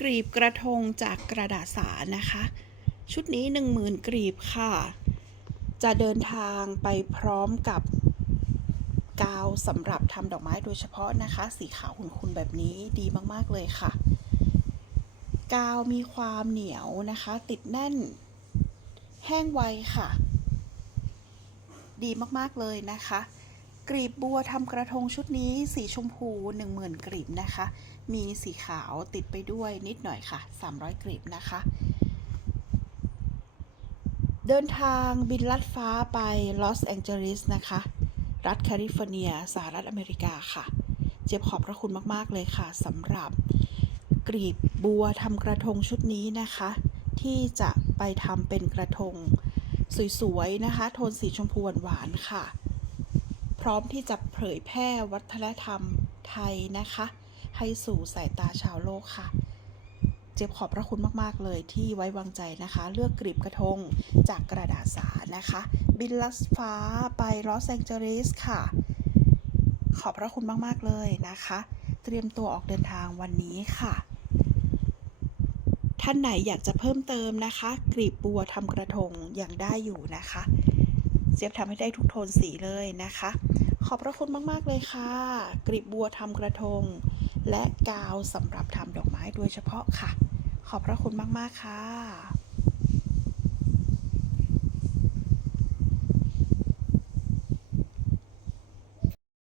กรีบกระทงจากกระดาษสานะคะ ชุดนี้ 10,000 กรีบค่ะ จะเดินทางไปพร้อมกับกาวสำหรับทำดอกไม้โดยเฉพาะนะคะ สีขาวขุ่นๆแบบนี้ดีมากๆเลยค่ะ กาวมีความเหนียวนะคะ ติดแน่น แห้งไวค่ะ ดีมากๆเลยนะคะ กรีบบัวทำกระทงชุดนี้สีชมพู 10,000 กรีบนะคะ มีสีขาวติดไปด้วยนิดหน่อยค่ะ 300 กรีบนะคะ เดินทางบินลัดฟ้าไปลอสแองเจลิสนะคะ รัฐแคลิฟอร์เนียสหรัฐอเมริกาค่ะ เจ็บขอบพระคุณมากๆเลยค่ะสำหรับกรีบบัวทำกระทงชุดนี้นะคะ ที่จะไปทำเป็นกระทง สวยๆนะคะ โทนสีชมพูหวานๆค่ะ พร้อมที่จะเผยแพร่วัฒนธรรมไทยนะคะ ให้สู่สายตาชาวโลกค่ะ เจ็บขอบพระคุณมากๆเลยที่ไว้วางใจนะคะ เลือกกรีบกระทงจากกระดาษสานะคะ บินลัดฟ้าไปลอสแองเจลิสค่ะ ขอบพระคุณมากๆเลยนะคะ เตรียมตัวออกเดินทางวันนี้ค่ะท่านไหนอยากจะเพิ่มเติมนะคะกรีบบัวทำกระทงยังได้อยู่นะคะ เจี๊ยบทำให้ได้ทุกโทนสีเลยนะคะ ขอบพระคุณมาก ๆ เลยค่ะกรีบบัวทำกระทง และกาวสำหรับทำดอกไม้โดยเฉพาะค่ะ ขอบพระคุณมาก ๆ ค่ะ